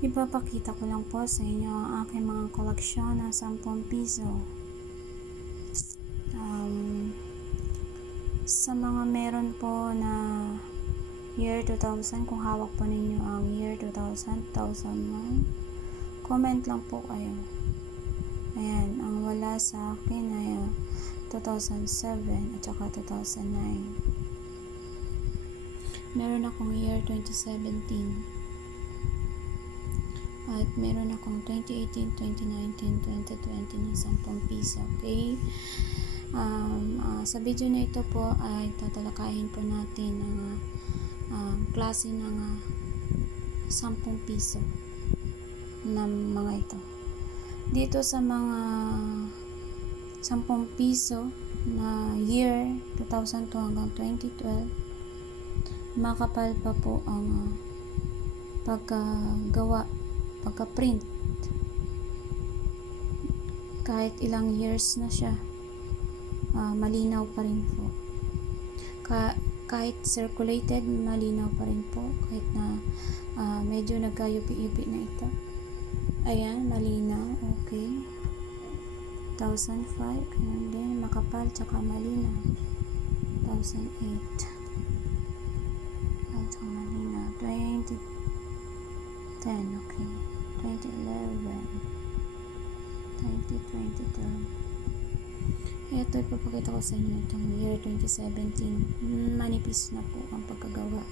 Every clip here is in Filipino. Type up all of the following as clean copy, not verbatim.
Ipapakita ko lang po sa inyo ang aking mga koleksyon na 10 piso. Sa mga meron po na year 2000, kung hawak po ninyo ang year 2000, 2001, comment lang po kayo. Ayan, ang wala sa akin ay 2007 at saka 2009. Meron akong year 2017. At meron akong 2018, 2019, 2020 ng 10 piso. Okay? Sa video na ito po ay tatalakayin po natin ang klase ng 10 piso na mga ito. Dito sa mga 10 piso na year 2002 hanggang 2012, makapal pa po ang pagka-print. Kahit ilang years na siya, malinaw pa rin po. Kahit circulated, malinaw pa rin po. Kahit na medyo nagkayupi-yupi na ito. Ayan, malinaw. Okay. 2005, ganyan din. Makapal, tsaka malinaw. 2008. At tsaka malinaw. 2010, okay. 2011. 2022. Ito, ipapakita ko sa inyo itong year 2017. Manipis na po ang pagkagawa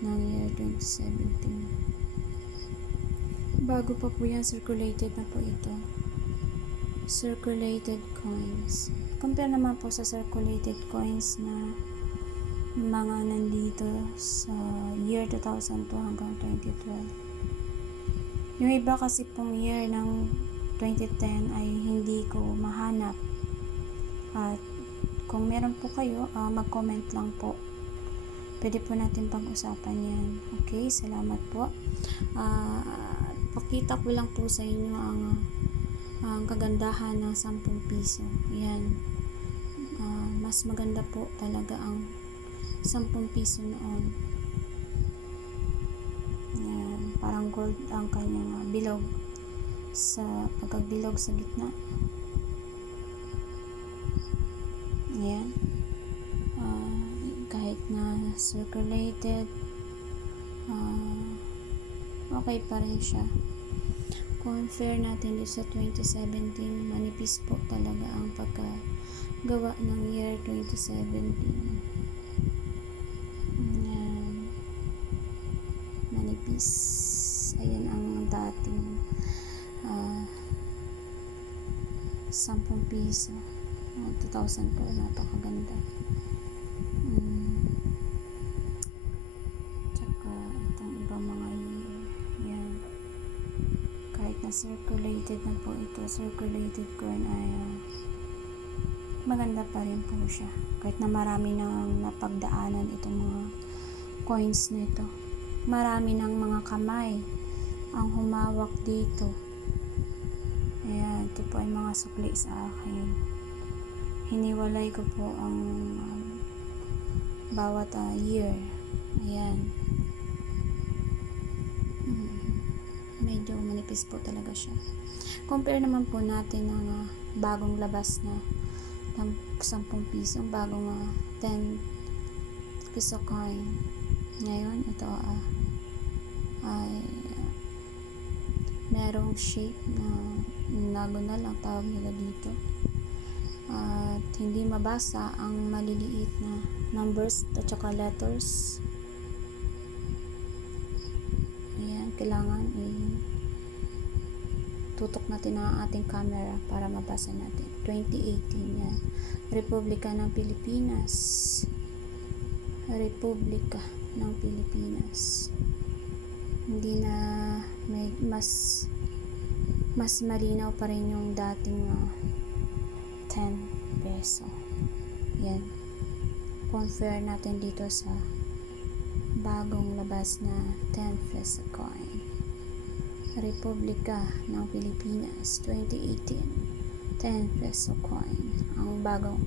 ng year 2017. Bago pa po yan, circulated na po ito. Circulated coins. Compare naman po sa circulated coins na mga nandito sa year 2002 hanggang 2012. Yung iba kasi pong year ng 2010 ay hindi ko mahanap. At kung meron po kayo, mag-comment lang po. Pwede po natin pag-usapan yan. Okay, salamat po. Pakita ko lang po sa inyo ang kagandahan ng 10 piso. Yan. Mas maganda po talaga ang 10 piso noon. Yan. Parang gold ang kanyang bilog. Sa pagkabilog sa gitna. Ayan. Kahit na circulated, okay pa rin siya. Compare natin dito sa 2017, manipis po talaga ang pagkagawa ng year 2017. Ayan. Manipis. Ayan ang dating 10 piso. 2000 po, napakaganda. Tsaka itong ibang mga year. Yan. Kahit na circulated na po ito, circulated coin ay maganda pa rin po siya. Kahit na marami nang napagdaanan itong mga coins na ito. Marami ng mga kamay ang humawak dito. Ayan, ito po ay mga sukli sa akin. Hiniwalay ko po ang bawat year. Ayan. Medyo manipis po talaga siya. Compare naman po natin ang bagong labas na 10 piso, bagong 10 piso coin. Ngayon, ito ay merong shape na nagunal ang tawag nila dito. At hindi mabasa ang maliliit na numbers at saka letters. Ayan, kailangan tutok natin ang ating camera para mabasa natin. 2018 yan. Republika ng Pilipinas. Republika ng Pilipinas. Hindi na mas malinaw pa rin yung dating 10 peso. Yan. Compare natin dito sa bagong labas na 10 peso coin. Republika ng Pilipinas 2018 10 peso coin. Ang bagong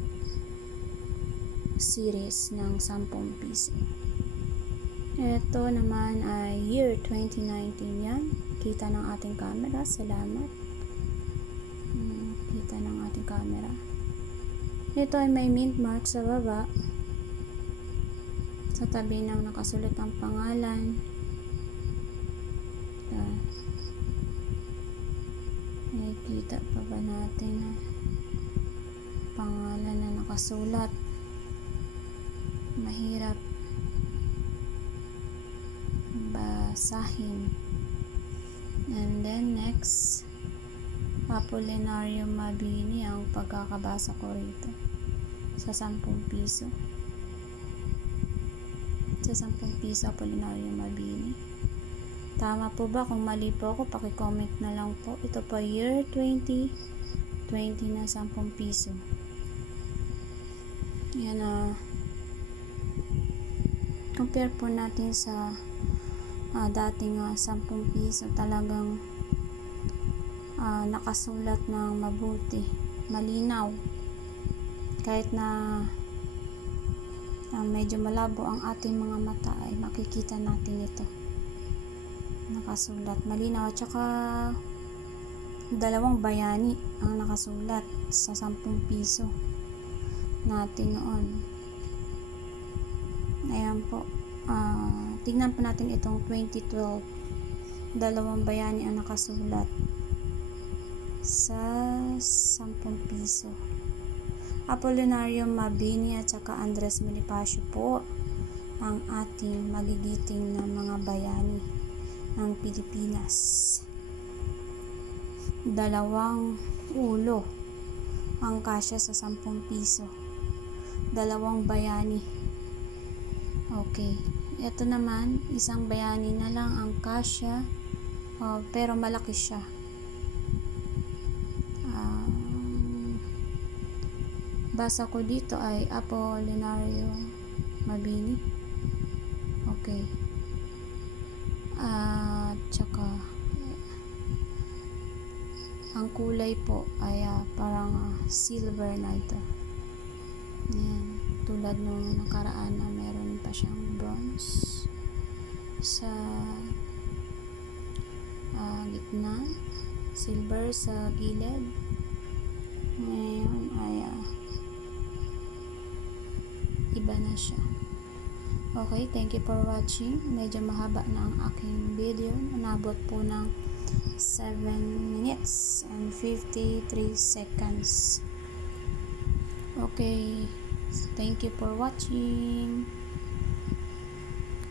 series ng 10 piso. Ito naman ay year 2019 yan. Kita ng ating camera. Salamat. Kita ng ating camera. Ito ay may mint mark sa baba. Sa tabi ng nakasulat ang pangalan. Nakikita pa ba natin pangalan na nakasulat? Mahirap basahin. And then next, Apolinario Mabini ang pagkakabasa ko rito sa 10 piso. Sa 10 piso, Apolinario Mabini. Tama po ba? Kung mali po ako, paki-comment na lang po. Ito po year 2020 na 10 piso. Yan compare po natin sa dating 10 piso. Talagang nakasulat ng mabuti, malinaw. Kahit na medyo malabo ang ating mga mata, ay makikita natin ito. Nakasulat, malinaw. At saka 2 bayani ang nakasulat sa 10 piso natin noon. Ayan po. Tignan po natin itong 2012. 2 bayani ang nakasulat sa 10 piso. Apolinario Mabini at saka Andres Bonifacio po ang ating magigiting na mga bayani ng Pilipinas. 2 ulo ang kasya sa 10 piso. 2 bayani. Okay. Ito naman, 1 bayani na lang ang kasya, pero malaki siya. Basa ko dito ay Apolinario Mabini. Okay. At saka ang kulay po ay parang silver na ito. Ayan. Tulad nung nakaraan na meron pa siyang bronze sa gitna, silver sa gilid. Ngayon ay iba na siya. Okay, thank you for watching. Medyo mahaba na ang aking video. Nabot po ng 7 minutes and 53 seconds. Okay, thank you for watching.